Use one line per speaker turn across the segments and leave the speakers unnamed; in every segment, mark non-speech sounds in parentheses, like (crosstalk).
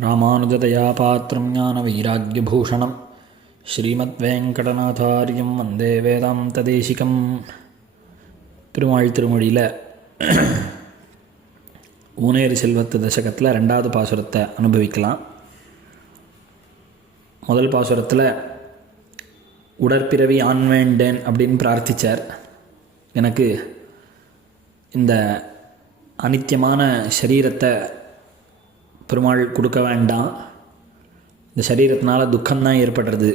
ராமானுஜதயா பாத்திரம் ஞான வைராக்கியபூஷணம் ஸ்ரீமத்வேங்கடநாதாரியம் வந்தே வேதாந்ததேசிகம் பெருமாள் திருமொழியில் ஊனேறு செல்வத்து தசகத்தில் ரெண்டாவது பாசுரத்தை அனுபவிக்கலாம். முதல் பாசுரத்தில் உடற்பிறவி ஆண் வேண்டேன் அப்படின்னு பிரார்த்தித்தார் எனக்கு இந்த அனித்தியமான சரீரத்தை பெருமாள் கொடுக்க வேண்டாம். இந்த சரீரத்தினால துக்கம்தான் ஏற்படுறது.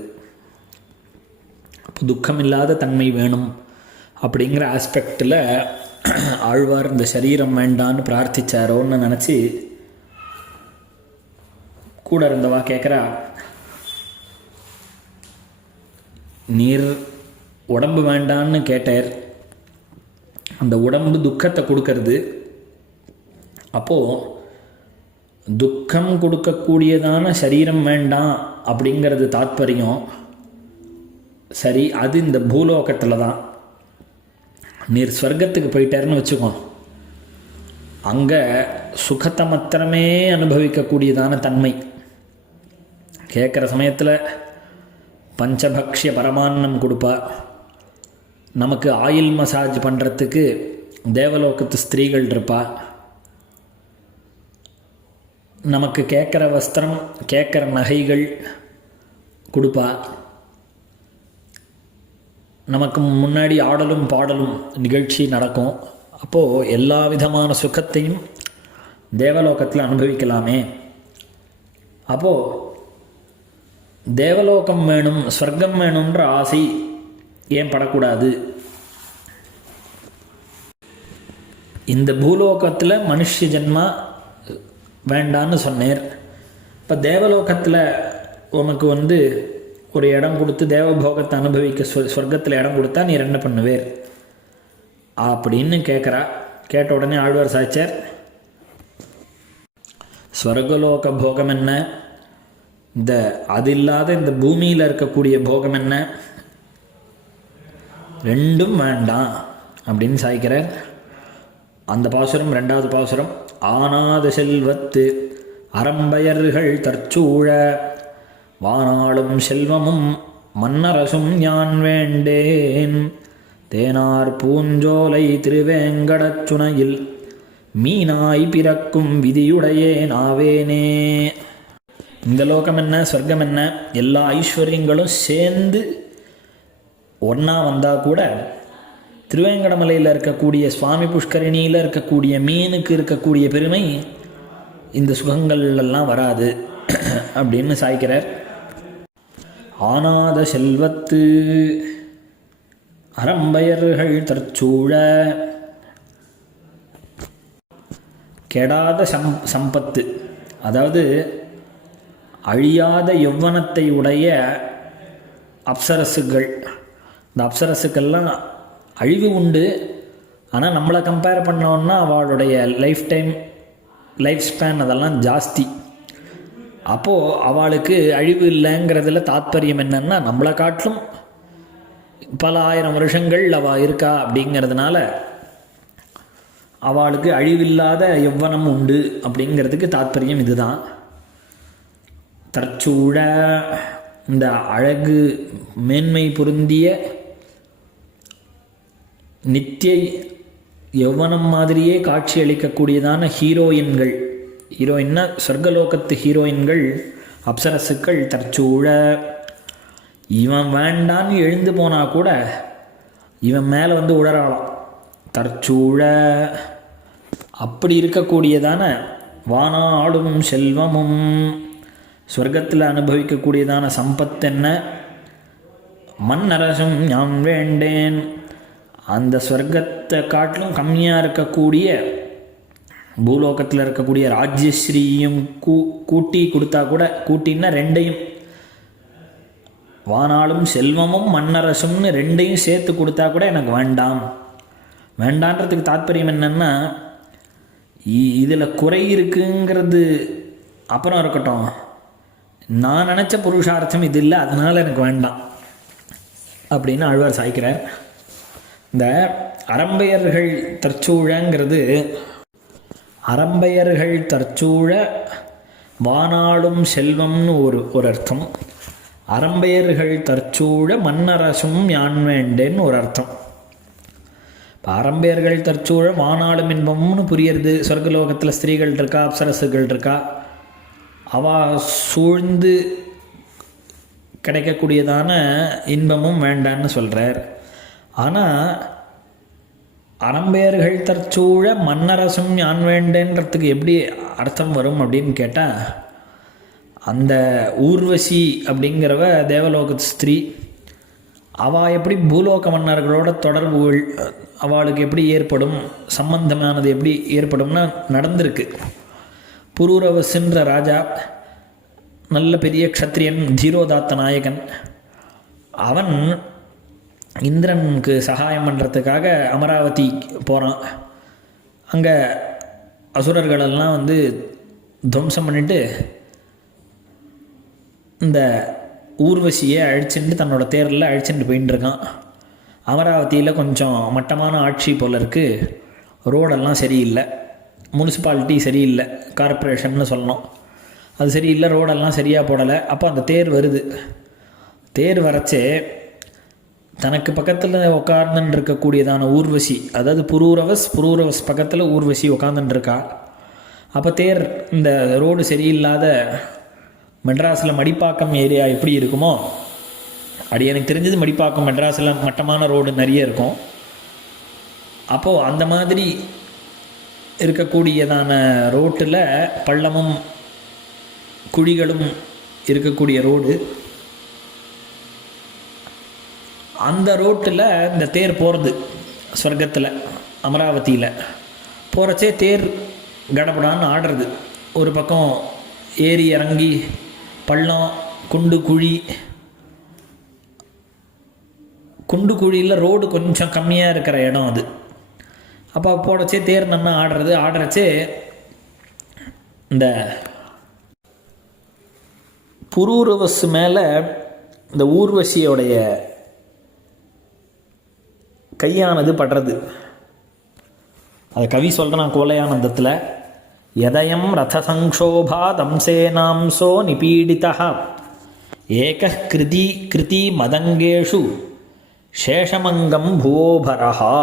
அப்போ துக்கம் இல்லாத தன்மை வேணும் அப்படிங்கிற ஆஸ்பெக்டில் (clears throat) ஆழ்வார் இந்த சரீரம் வேண்டான்னு பிரார்த்திச்சாரோன்னு நினச்சி கூட இருந்தவா கேட்குறா நீர் உடம்பு வேண்டான்னு கேட்டார். அந்த உடம்பு துக்கத்தை கொடுக்கறது. அப்போது துக்கம் கொடுக்கக்கூடியதான சரீரம் வேண்டாம் அப்படிங்கிறது தாத்பரியம். சரி அது இந்த பூலோகத்தில் தான். நீர் ஸ்வர்க்கத்துக்கு போயிட்டாருன்னு வச்சுக்கோ அங்கே சுகத்தை மாத்திரமே அனுபவிக்கக்கூடியதான தன்மை. கேட்குற சமயத்தில் பஞ்சபக்ஷிய பரமான்னம் கொடுப்பா. நமக்கு ஆயில் மசாஜ் பண்ணுறதுக்கு தேவலோகத்து ஸ்திரீகள் இருப்பாள் நமக்கு கேட்குற வஸ்திரம் கேட்குற நகைகள் கொடுப்பா. நமக்கு முன்னாடி ஆடலும் பாடலும் நிகழ்ச்சி நடக்கும். அப்போது எல்லா விதமான சுகத்தையும் தேவலோகத்தில் அனுபவிக்கலாமே. அப்போது தேவலோகம் வேணும் ஸ்வர்க்கம் வேணுன்ற ஆசை ஏன் படக்கூடாது? இந்த பூலோகத்தில் மனுஷ ஜென்மா வேண்டான்னு சொன்னேன் இப்போ தேவலோகத்தில் உனக்கு வந்து ஒரு இடம் கொடுத்து தேவபோகத்தை அனுபவிக்க சொ சொர்க்கத்தில் இடம் கொடுத்தா நீர் என்ன பண்ணுவேர்? அப்படின்னு கேட்குறா கேட்ட உடனே ஆழ்வார் சாய்ச்சார் ஸ்வர்கலோக போகம் என்ன? இந்த அது இல்லாத இந்த பூமியில் இருக்கக்கூடிய போகம் என்ன? ரெண்டும் வேண்டாம். அப்படின்னு சாய்க்கிறார். அந்த பாசுரம் ரெண்டாவது பாசுரம் ஆனாத செல்வத்து அறம்பயர்கள் தற்சூழ வானாளும் செல்வமும் மன்னரசும் ஞான் வேண்டேன். தேனார் பூஞ்சோலை திருவேங்கடச்சுனையில் மீனாய் பிறக்கும் விதியுடையே நாவேனே. இந்த லோகம் என்ன ஸ்வர்க்கம் என்ன எல்லா ஐஸ்வர்யங்களும் சேர்ந்து ஒன்றா வந்தால் கூட திருவேங்கடமலையில் இருக்கக்கூடிய சுவாமி புஷ்கரிணியில் இருக்கக்கூடிய மீனுக்கு இருக்கக்கூடிய பெருமை இந்த சுகங்கள்லாம் வராது (clears throat) அப்படின்னு சாய்க்கிறார். ஆனாத செல்வத்து அறம்பயர்கள் தற்சூழ கெடாத சம் சம்பத்து அதாவது அழியாத யௌவனத்தை உடைய அப்சரசுகள். இந்த அப்சரசுக்கள்லாம் அழிவு உண்டு. ஆனால் நம்மளை கம்பேர் பண்ணோன்னா அவளுடைய லைஃப் டைம் லைஃப் ஸ்பேன் அதெல்லாம் ஜாஸ்தி. அப்போது அவளுக்கு அழிவு இல்லைங்கிறதுல தாத்பரியம் என்னென்னா நம்மளை காட்டிலும் பல ஆயிரம் வருஷங்கள் அவள் இருக்கா அப்படிங்கிறதுனால அவளுக்கு அழிவில்லாத எவ்வனம் உண்டு அப்படிங்கிறதுக்கு தாத்பரியம் இதுதான். தற்சூழ இந்த அழகு மேன்மை பொருந்திய நித்திய யௌவனம் மாதிரியே காட்சி அளிக்கக்கூடியதான ஹீரோயின்கள். ஹீரோயின்னா சொர்க்கலோகத்து ஹீரோயின்கள் அப்சரசுக்கள் தற்சூழ. இவன் வேண்டான்னு எழுந்து போனால் கூட இவன் மேலே வந்து உழறாளாம் தற்சூழ. அப்படி இருக்கக்கூடியதான வானாடும் செல்வமும். சொர்க்கத்தில் அனுபவிக்கக்கூடியதான சம்பத் என்ன மண்ணரசும் நான் வேண்டேன். அந்த ஸ்வர்க்கத்தை காட்டிலும் கம்மியாக இருக்கக்கூடிய பூலோகத்தில் இருக்கக்கூடிய ராஜ்யஸ்ரீயும் கூ கூட்டி கொடுத்தா கூட கூட்டின்னா ரெண்டையும். வானாலும் செல்வமும் மன்னரசும்னு ரெண்டையும் சேர்த்து கொடுத்தா கூட எனக்கு வேண்டாம். வேண்டான்றதுக்கு தாத்பரியம் என்னென்னா இதில் குறை இருக்குங்கிறது அப்புறம் இருக்கட்டும். நான் நினச்ச புருஷார்த்தம் இது இல்லை அதனால் எனக்கு வேண்டாம். அப்படின்னு ஆழ்வார் சாய்க்கிறார். இந்த அரம்பையர்கள் தற்சூழங்கிறது. அரம்பையர்கள் தற்சூழ வானாளும் செல்வம்னு ஒரு ஒரு அர்த்தம். அரம்பெயர்கள் தற்சூழ மன்னரசும் யான் வேண்டேன்னு ஒரு அர்த்தம். இப்போ அரம்பையர்கள் தற்சூழ வானாளும் இன்பம்னு புரியுறது. சொர்க்கலோகத்தில் ஸ்திரீகள் இருக்கா அப்சரசுகள் இருக்கா? அவ சூழ்ந்து கிடைக்கக்கூடியதான இன்பமும் வேண்டான்னு சொல்கிறார் ஆனால் அறம்பெயர்கள் தற்சூழ மன்னரசும் யான் வேண்டேன்றதுக்கு எப்படி அர்த்தம் வரும் அப்படின்னு கேட்டால் அந்த ஊர்வசி அப்படிங்கிறவ தேவலோக ஸ்திரீ அவள் எப்படி பூலோக மன்னர்களோட தொடர்புகள் அவளுக்கு எப்படி ஏற்படும் சம்பந்தமானது எப்படி ஏற்படும்னா நடந்திருக்கு. புரூரவசுன்ற ராஜா நல்ல பெரிய க்ஷத்ரியன் ஜீரோதாத்த நாயகன் அவன் இந்திரனுக்கு சகாயம் பண்ணுறதுக்காக அமராவதி போகிறான் அங்கே அசுரர்களெல்லாம் வந்து துவம்சம் பண்ணிட்டு இந்த ஊர்வசியை அழிச்சுட்டு தன்னோட தேரில் அழிச்சுட்டு போயின்னு இருக்கான். அமராவதியில் கொஞ்சம் மட்டமான ஆட்சி போல் இருக்குது ரோடெல்லாம் சரியில்லை. முனிசிபாலிட்டி சரியில்லை. கார்ப்பரேஷன்னு சொல்லணும். அது சரியில்லை. ரோடெல்லாம் சரியாக போடலை. அப்போ அந்த தேர் வருது. தேர் வரச்சே தனக்கு பக்கத்தில் உட்கார்ந்துட்டு இருக்கக்கூடியதான ஊர்வசி அதாவது புரூரவஸ் புரூரவஸ் பக்கத்தில் ஊர்வசி உட்காந்துட்டுருக்கா அப்போ தேர் இந்த ரோடு சரியில்லாத மெட்ராஸில் மடிப்பாக்கம் ஏரியா எப்படி இருக்குமோ அப்படி எனக்கு தெரிஞ்சது மடிப்பாக்கம் மெட்ராஸில் மட்டமான ரோடு நிறைய இருக்கும். அப்போது அந்த மாதிரி இருக்கக்கூடியதான ரோட்டில் பள்ளமும் குழிகளும் இருக்கக்கூடிய ரோடு. அந்த ரோட்டில் இந்த தேர் போகிறது சொர்க்கத்தில் அமராவதியில். போகிறச்சே தேர் கடப்படான்னு ஆடுறது. ஒரு பக்கம் ஏறி இறங்கி பள்ளம் குண்டு குழி. குண்டு குழியில் ரோடு கொஞ்சம் கம்மியாக இருக்கிற இடம் அது. அப்போ போடச்சே தேர் நன்னா ஆடுறது ஆடுறச்சே இந்த புரூரவசு மேலே இந்த ஊர்வசியோடைய கையானது படுறது. அது கவி சொல்கிறான் கோலையானந்தத்தில் எதயம் ரதசங்கோபா தம்சேனாம்சோ நிபீடிதா ஏக கிருதி கிருதி மதங்கேஷு சேஷமங்கம் புவோபரஹா.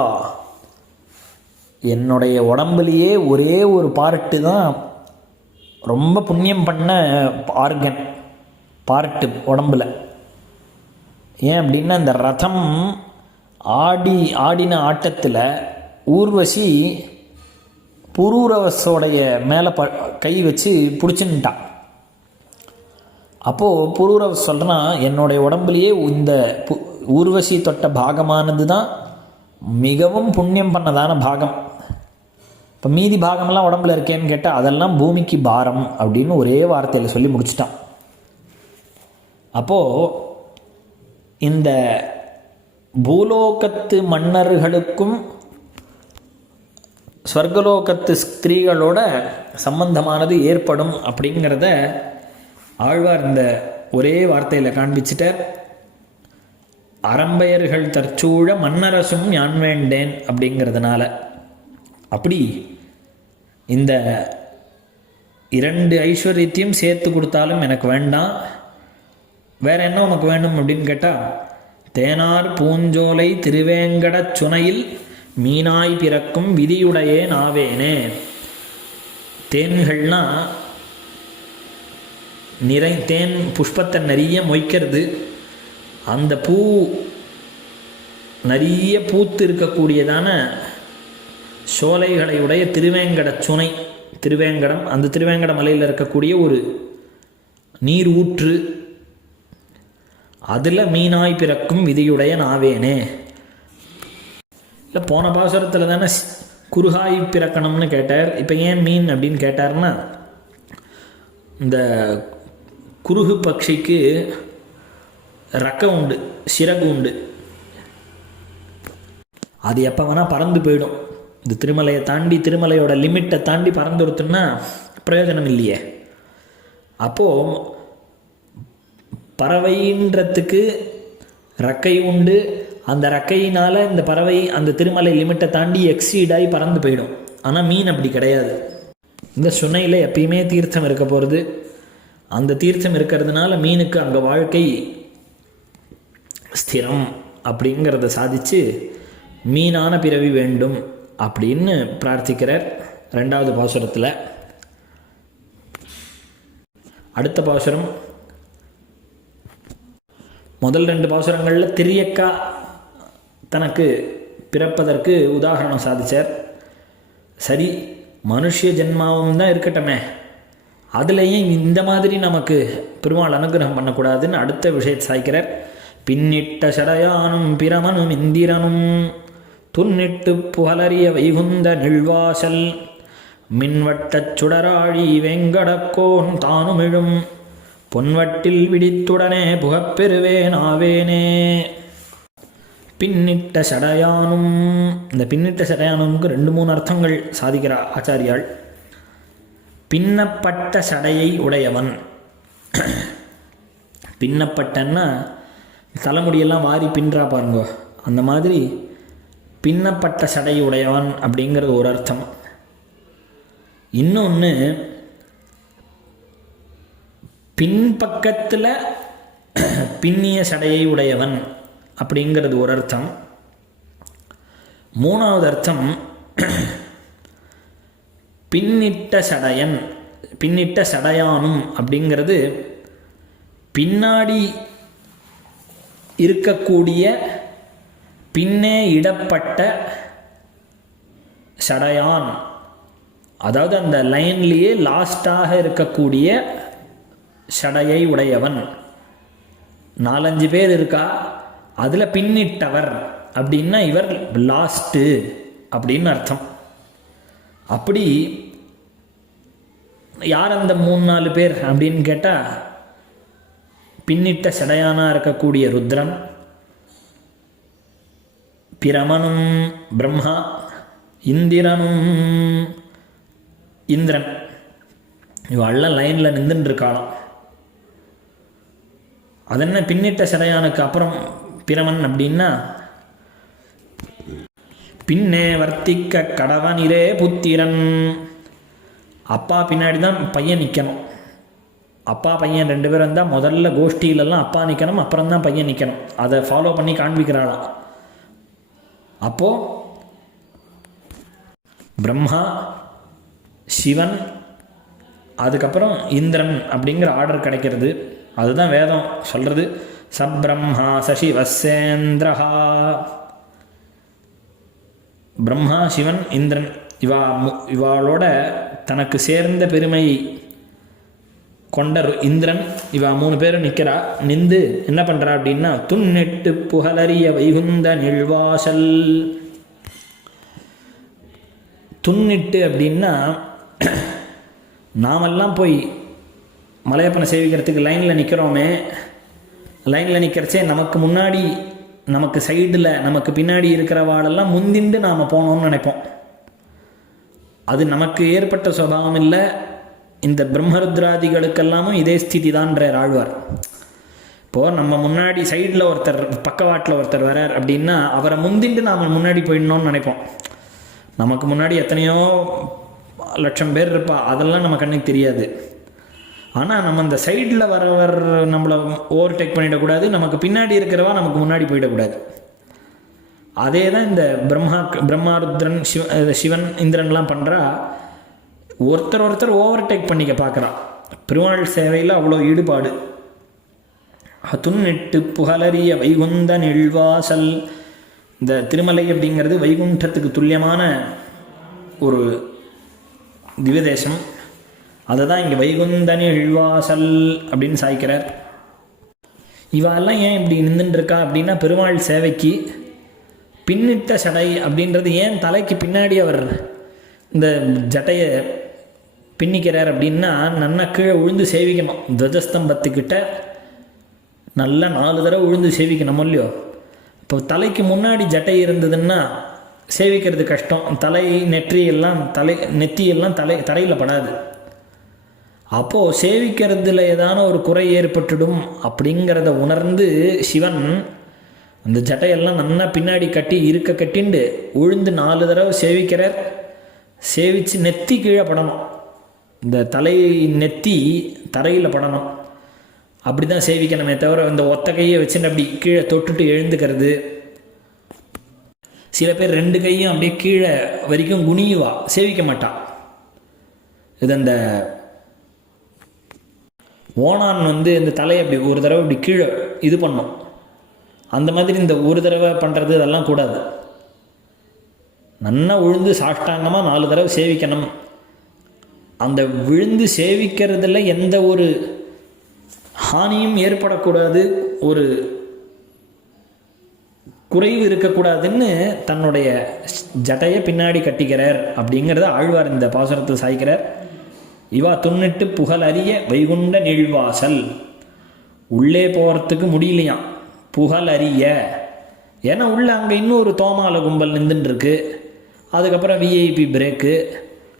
என்னுடைய உடம்புலேயே ஒரே ஒரு பார்ட்டு தான் ரொம்ப புண்ணியம் பண்ண ஆர்கன் பார்ட்டு உடம்புல. ஏன் அப்படின்னா இந்த ரதம் ஆடி ஆடின ஆட்டத்தில் ஊர்வசி புரூரவசோடைய மேலே ப கை வச்சு பிடிச்சின்ட்டான். அப்போது புரூரவஸ் சொல்கிறான் என்னுடைய உடம்புலையே இந்த பு ஊர்வசி தொட்ட பாகமானது தான் மிகவும் புண்ணியம் பண்ணதான பாகம். இப்போ மீதி பாகமெல்லாம் உடம்புல இருக்கேன்னு கேட்டால் அதெல்லாம் பூமிக்கு பாரம் அப்படின்னு ஒரே வார்த்தையில் சொல்லி முடிச்சிட்டான். அப்போது இந்த பூலோகத்து மன்னர்களுக்கும் ஸ்வர்கலோகத்து ஸ்திரீகளோட சம்பந்தமானது ஏற்படும் அப்படிங்கிறத ஆழ்வார் இந்த ஒரே வார்த்தையில் காண்பிச்சிட்டார். அறம்பெயர்கள் தற்சூழ மன்னரசும் யான் வேண்டேன் அப்படிங்கிறதுனால. அப்படி இந்த இரண்டு ஐஸ்வர்யத்தையும் சேர்த்து கொடுத்தாலும் எனக்கு வேண்டாம். வேற என்ன உனக்கு வேண்டும் அப்படின்னு கேட்டால் தேனார் பூஞ்சோலை திருவேங்கடச் சுனையில் மீனாய் பிறக்கும் விதியுடையே நாவேனே. தேன்கள்னா நிறை தேன் புஷ்பத்தை நிறைய மொய்க்கிறது. அந்த பூ நிறைய பூத்து இருக்கக்கூடியதான சோலைகளை உடைய திருவேங்கட சுனை திருவேங்கடம் அந்த திருவேங்கட மலையில் இருக்கக்கூடிய ஒரு நீர் ஊற்று அதில் மீனாய் பிறக்கும் விதியுடைய நாவேனே. இல்லை போன பாசுரத்தில் தானே ஸ்- குருகாய் பிறக்கணும்னு கேட்டார். இப்போ ஏன் மீன் அப்படின்னு கேட்டார்னா இந்த குருகு பட்சிக்கு ரக்க உண்டு சிறகு உண்டு. அது எப்போ வேணால் பறந்து போயிடும். இந்த திருமலையை தாண்டி திருமலையோட லிமிட்டை தாண்டி பறந்துடுத்துன்னா பிரயோஜனம் இல்லையே. அப்போது பறவைன்றத்துக்கு ரக்கை உண்டு. அந்த ரக்கையினால் இந்த பறவை அந்த திருமலை லிமிட்டை தாண்டி எக்ஸீடாகி பறந்து போயிடும். ஆனால் மீன் அப்படி கிடையாது. இந்த சுனையில் எப்பயுமே தீர்த்தம் இருக்க போகிறது அந்த தீர்த்தம் இருக்கிறதுனால மீனுக்கு அங்கே வாழ்க்கை ஸ்திரம் அப்படிங்கிறத சாதித்து மீனான பிறவி வேண்டும் அப்படின்னு பிரார்த்திக்கிறார் ரெண்டாவது பாசுரத்தில். அடுத்த பாசுரம் முதல் ரெண்டு பாசுரங்களில் திரியக்கா தனக்கு பிறப்பதற்கு உதாகரணம் சாதித்தார் சரி மனுஷ ஜென்மாவும் தான் இருக்கட்டமே. அதுலேயும் இந்த மாதிரி நமக்கு பெருமாள் அனுகிரகம் பண்ணக்கூடாதுன்னு அடுத்த விஷயத்தை சாய்க்கிறார். பின்னிட்ட சடையானும் பிரமனும் இந்திரனும் துன்னிட்டு புகலறிய வைகுந்த நிழ்வாசல் மின்வட்டச் சுடராழி வெங்கடக்கோன் தானுமிழும். பொன்வட்டில் விடித்துடனே புகப்பெறுவேன் ஆவேனே பின்னிட்ட சடையானும் இந்த பின்னிட்ட சடையானுக்கு ரெண்டு மூணு அர்த்தங்கள் சாதிக்கிறார் ஆச்சாரியாள். பின்னப்பட்ட சடையை உடையவன். பின்னப்பட்டன்னா தலைமுடியெல்லாம் வாரி பின்றா பாருங்க. அந்த மாதிரி பின்னப்பட்ட சடை உடையவன் அப்படிங்கிறது ஒரு அர்த்தம். இன்னொன்று பின்பக்கத்தில் பின்னிய சடையை உடையவன் அப்படிங்கிறது ஒரு அர்த்தம். மூணாவது அர்த்தம் பின்னிட்ட சடையன் பின்னிட்ட சடையானும் அப்படிங்கிறது பின்னாடி இருக்கக்கூடிய பின்னே இடப்பட்ட சடையான். அதாவது அந்த லைன்லேயே லாஸ்டாக இருக்கக்கூடிய சடையை உடையவன். நாலஞ்சு பேர் இருக்கா? அதில் பின்னிட்டவர். அப்படின்னா இவர் லாஸ்ட்டு அப்படின்னு அர்த்தம். அப்படி யார் அந்த மூணு நாலு பேர் அப்படின்னு கேட்டால் பின்னிட்ட சடையானாக இருக்கக்கூடிய ருத்ரன் பிரமனும் பிரம்மா இந்திரனும் இந்திரன். இவெல்லாம் லைனில் நின்றுட்டு இருக்காளாம். அது என்ன பின்னிட்ட சிறையானுக்கு அப்புறம் பிரமன் அப்படின்னா பின்னே வர்த்திக்க கடவனிரே புத்திரன். அப்பா பின்னாடி தான் பையன் நிற்கணும் அப்பா பையன் ரெண்டு பேரும் இருந்தால் முதல்ல கோஷ்டியிலெல்லாம் அப்பா நிற்கணும் அப்புறம் தான் பையன் நிற்கணும் அதை ஃபாலோ பண்ணி காண்பிக்கிறாளாம். அப்போது பிரம்மா சிவன் அதுக்கப்புறம் இந்திரன் அப்படிங்கிற ஆர்டர் கிடைக்கிறது. அதுதான் வேதம் சொல்கிறது சப்ரம்மா சசிவசேந்திரஹா. பிரம்மா சிவன் இந்திரன் இவா மு- இவாளோட தனக்கு சேர்ந்த பெருமையை கொண்ட இந்திரன் இவா மூணு பேரும் நிற்கிறா நின்று என்ன பண்ணுறா அப்படின்னா துண்ணெட்டு புகழறிய வைகுந்த நிழ்வாசல் துண்ணிட்டு அப்படின்னா நாமெல்லாம் போய் மலையப்பனை சேவிக்கிறதுக்கு லைனில் நிற்கிறோமே லைனில் நிற்கிறச்சே நமக்கு முன்னாடி நமக்கு சைடில் நமக்கு பின்னாடி இருக்கிறவாளெல்லாம் முந்திண்டு நாம் போனோம்னு நினைப்போம். அது நமக்கு ஏற்பட்ட சுபாவம் இல்லை இந்த பிரம்மருத்ராதிகளுக்கெல்லாமும் இதே ஸ்திதி தான்றார் ஆழ்வார். இப்போது நம்ம முன்னாடி சைடில் ஒருத்தர் பக்கவாட்டில் ஒருத்தர் வரார் அப்படின்னா அவரை முந்திண்டு நாம் முன்னாடி போயிடணும்னு நினைப்போம். நமக்கு முன்னாடி எத்தனையோ லட்சம் பேர் இருப்பா அதெல்லாம் நம்ம கண்ணுக்கு தெரியாது. ஆனால் நம்ம அந்த சைடில் வரவர் நம்மளை ஓவர்டேக் பண்ணிடக்கூடாது. நமக்கு பின்னாடி இருக்கிறவா நமக்கு முன்னாடி போயிடக்கூடாது. அதே தான் இந்த பிரம்மா பிரம்மாருத்ரன் சிவ சிவன் இந்திரன்லாம் பண்ணுறா ஒருத்தர் ஒருத்தர் ஓவர்டேக் பண்ணிக்க பார்க்குறான் பெருமாள் சேவையில் அவ்வளோ ஈடுபாடு. துன்னிட்டு புகழறிய வைகுந்த நெழ்வாசல் இந்த திருமலை அப்படிங்கிறது வைகுண்டத்துக்கு துல்லியமான ஒரு திவ்யதேசம். அதை தான் இங்கே வைகுந்தனி இழ்வாசல் அப்படின்னு சாய்க்கிறார். இவெல்லாம் ஏன் இப்படி நின்றுட்டுருக்கா அப்படின்னா பெருமாள் சேவைக்கு பின்னிட்ட சடை அப்படின்றது ஏன் தலைக்கு பின்னாடி அவர் இந்த ஜட்டையை பின்னிக்கிறார் அப்படின்னா நன்ன கீழே உழுந்து சேவிக்கணும். துவஜஸ்தம்பத்துக்கிட்ட நல்லா நாலு தடவை உழுந்து சேவிக்கணும் இல்லையோ? இப்போ தலைக்கு முன்னாடி ஜட்டை இருந்ததுன்னா சேவிக்கிறது கஷ்டம். தலை நெற்றி எல்லாம் தலை நெத்தியெல்லாம் தலை தரையில் படாது. அப்போது சேவிக்கிறதுல ஏதான ஒரு குறை ஏற்பட்டுடும் அப்படிங்கிறத உணர்ந்து சிவன் அந்த ஜட்டையெல்லாம் நல்லா பின்னாடி கட்டி இருக்க கட்டிண்டு உழுந்து நாலு தடவை சேவிக்கிறார். சேவித்து நெத்தி கீழே படணும். இந்த தலை நெத்தி தரையில் படணும். அப்படி தான் சேவிக்கணுமே தவிர இந்த ஒத்த கையை வச்சுட்டு அப்படி கீழே தொட்டுட்டு எழுந்துக்கிறது. சில பேர் ரெண்டு கையும் அப்படியே கீழே வரைக்கும் குனியுவா. சேவிக்க மாட்டான் இது அந்த ஓணான் வந்து இந்த தலையை அப்படி ஒரு தடவை இப்படி கீழே இது பண்ணும். அந்த மாதிரி இந்த ஒரு தடவை பண்ணுறது இதெல்லாம் கூடாது. நன்னா விழுந்து சாஷ்டாங்கமாக நாலு தடவை சேவிக்கணும். அந்த விழுந்து சேவிக்கிறதுல எந்த ஒரு ஹானியும் ஏற்படக்கூடாது ஒரு குறைவு இருக்கக்கூடாதுன்னு தன்னுடைய ஜட்டையை பின்னாடி கட்டிக்கிறார் அப்படிங்கிறத ஆழ்வார் இந்த பாசுரத்தை சாய்க்கிறார். இவா துண்ணிட்டு புகழ் அறிய வைகுண்ட நீழ்வாசல் உள்ளே போகிறதுக்கு முடியலையாம். புகழ் அறிய ஏன்னா உள்ளே அங்கே இன்னொரு தோமால கும்பல் நின்றுட்டுருக்கு. அதுக்கப்புறம் விஐபி பிரேக்கு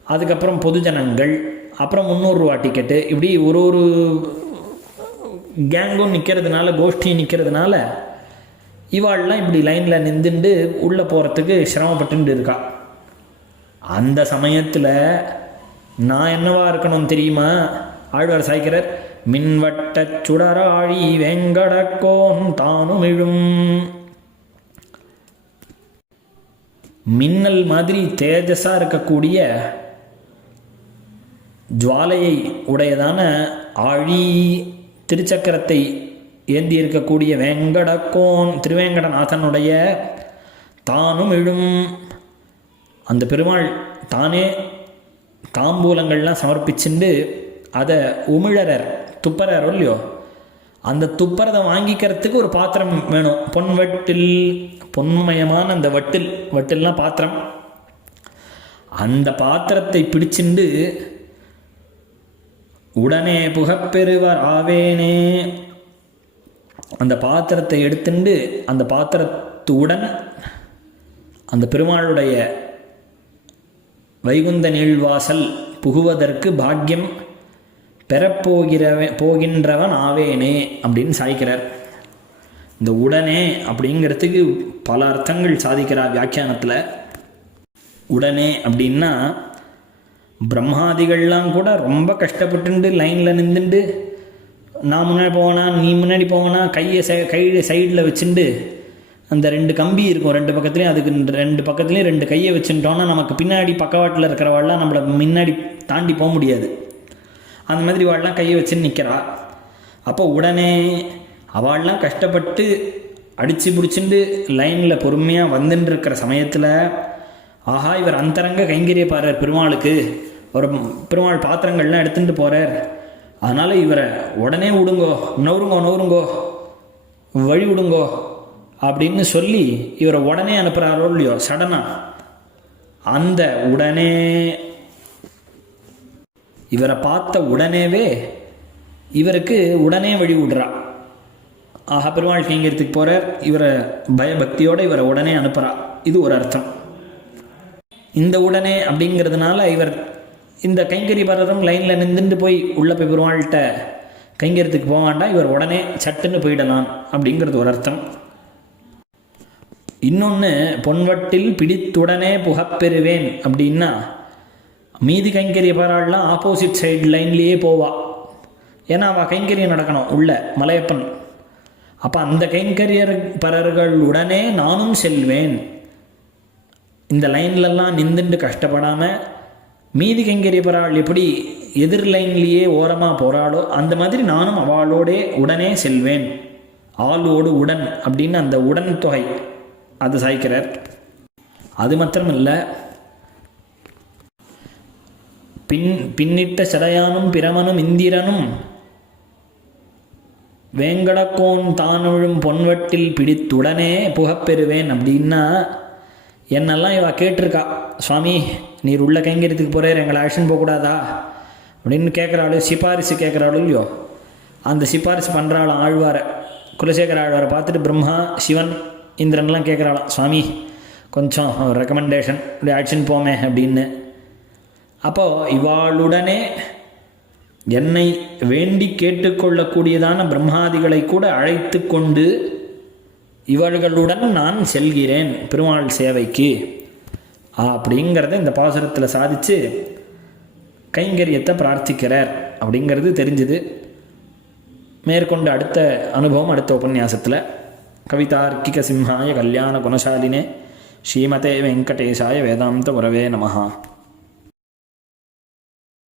அதுக்கப்புறம் பொதுஜனங்கள். அப்புறம் முந்நூறுரூவா டிக்கெட்டு இப்படி ஒரு ஒரு கேங்கும் நிற்கிறதுனால கோஷ்டியும் நிற்கிறதுனால இவாள்லாம் இப்படி லைனில் நின்றுண்டு உள்ளே போகிறதுக்கு சிரமப்பட்டு இருக்கா. அந்த சமயத்தில் நான் என்னவா இருக்கணும் தெரியுமா? ஆழ்வார் சாய்க்கிறார் மின்வட்ட சுடராழி வெங்கடக்கோன் தானுமிழும். மின்னல் மாதிரி தேஜஸாக இருக்கக்கூடிய ஜுவாலையை உடையதான ஆழி திருச்சக்கரத்தை ஏந்தி இருக்கக்கூடிய வெங்கடக்கோன் திருவேங்கடநாதனுடைய தானும் இழும் அந்த பெருமாள் தானே தாம்பூலங்கள்லாம் சமர்ப்பிச்சுண்டு அதை உமிழறர் துப்பறாரோ இல்லையோ அந்த துப்பரதை வாங்கிக்கிறதுக்கு ஒரு பாத்திரம் வேணும். பொன் வட்டில் பொன்மயமான அந்த வட்டில் வட்டில்னா பாத்திரம். அந்த பாத்திரத்தை பிடிச்சிண்டு உடனே புகப்பெறுவர் ஆவேனே. அந்த பாத்திரத்தை எடுத்துண்டு அந்த பாத்திரத்துடன் அந்த பெருமாளுடைய வைகுந்த நீழ்வாசல் புகுவதற்கு பாக்கியம் பெறப்போகிறவன் போகின்றவன் ஆவேனே அப்படின்னு சாய்க்கிறார் இந்த உடனே அப்படிங்கிறதுக்கு பல அர்த்தங்கள் சாதிக்கிறார் வியாக்கியானத்தில். உடனே அப்படின்னா பிரம்மாதிகள்லாம் கூட ரொம்ப கஷ்டப்பட்டுண்டு லைனில் நின்றுண்டு நான் முன்னாடி போவேனா நீ முன்னாடி போவேனா? கையை சை கை சைடில் வச்சுண்டு அந்த ரெண்டு கம்பி இருக்கும் ரெண்டு பக்கத்துலேயும் அதுக்கு ரெண்டு பக்கத்துலேயும் ரெண்டு கையை வச்சுட்டோன்னா நமக்கு பின்னாடி பக்கவாட்டில் இருக்கிறவாள்லாம் நம்மளை முன்னாடி தாண்டி போக முடியாது. அந்த மாதிரி வாள்லாம் கையை வச்சுன்னு நிற்கிறா அப்போ உடனே அவள்லாம் கஷ்டப்பட்டு அடித்து பிடிச்சிட்டு லைனில் பொறுமையாக வந்துன்னு இருக்கிற சமயத்தில் ஆஹா இவர் அந்தரங்க கைங்கரிய பாடுறார் பெருமாளுக்கு. ஒரு பெருமாள் பாத்திரங்கள்லாம் எடுத்துகிட்டு போகிறார் அதனால் இவரை உடனே விடுங்கோ நவுருங்கோ நவுருங்கோ வழி விடுங்கோ அப்படின்னு சொல்லி இவரை உடனே அனுப்புகிறாரோ இல்லையோ சடனாக அந்த உடனே இவரை பார்த்த உடனேவே இவருக்கு உடனே வழி விடுறா. ஆஹா பெருமாள் கைங்கரியத்துக்கு போகிறார் இவரை பயபக்தியோடு இவரை உடனே அனுப்புகிறா இது ஒரு அர்த்தம். இந்த உடனே அப்படிங்கிறதுனால இவர் இந்த கைங்கரிபரரும் லைனில் நின்றுட்டு போய் உள்ளே போய் பெருமாள்கிட்ட கைங்கரியத்துக்கு போக வேண்டாம். இவர் உடனே சட்டுன்னு போயிடலாம் அப்படிங்கிறது ஒரு அர்த்தம். இன்னொன்று பொன்வட்டில் பிடித்துடனே புகப்பெறுவேன் அப்படின்னா மீதி கைங்கரிய பராள்லாம் ஆப்போசிட் சைடு லைன்லேயே போவா. ஏன்னா அவள் கைங்கரியம் நடக்கணும் உள்ள மலையப்பன். அப்போ அந்த கைங்கரியர் பரர்கள் உடனே நானும் செல்வேன். இந்த லைன்லலாம் நின்றுண்டு கஷ்டப்படாமல் மீதி கைங்கரிய பராள் எப்படி எதிர் லைன்லேயே ஓரமாக போகிறாளோ அந்த மாதிரி நானும் அவளோடே உடனே செல்வேன். ஆளோடு உடன் அப்படின்னு அந்த உடன் தொகை. அது சாய்க்கிறார். அது மாத்திரம் இல்லை பின் பின்னிட்ட சடையானும் பிரமனும் இந்திரனும் வேங்கடக்கோன் தானுழும் பொன்வட்டில் பிடித்துடனே புகப்பெறுவேன் அப்படின்னா என்னெல்லாம் இவ கேட்டிருக்கா? சுவாமி நீர் உள்ள கைங்கரியத்துக்கு போகிறார் எங்களை ஆக்ஷன் போகக்கூடாதா? அப்படின்னு கேட்குறாளு சிபாரிசு கேட்குறாளு இல்லையோ அந்த சிபாரிசு பண்ணுறாள் ஆழ்வாரை குலசேகர ஆழ்வாரை பார்த்துட்டு பிரம்மா சிவன் இந்திரன்லாம் கேட்குறாளாம் சுவாமி கொஞ்சம் ரெக்கமெண்டேஷன் இப்படி ஆக்ஷன் போமே அப்படின்னு. அப்போது இவாளுடனே என்னை வேண்டி கேட்டுக்கொள்ளக்கூடியதான பிரம்மாதிகளை கூட அழைத்து கொண்டு இவர்களுடன் நான் செல்கிறேன் பெருமாள் சேவைக்கு. அப்படிங்கிறத இந்த பாசுரத்தில் சாதித்து கைங்கரியத்தை பிரார்த்திக்கிறார் அப்படிங்கிறது தெரிஞ்சுது. மேற்கொண்டு அடுத்த அனுபவம் அடுத்த உபன்யாசத்தில். ಕವಿತಾರ್ಕಿಕ ಸಿಂಹಾಯ ಕಲ್ಯಾಣ ಗುಣಶಾಲಿನೇ ಶ್ರೀಮತೆ ವೆಂಕಟೇಶಾಯ ವೇದಾಂತ ಗುರವೇ ನಮಃ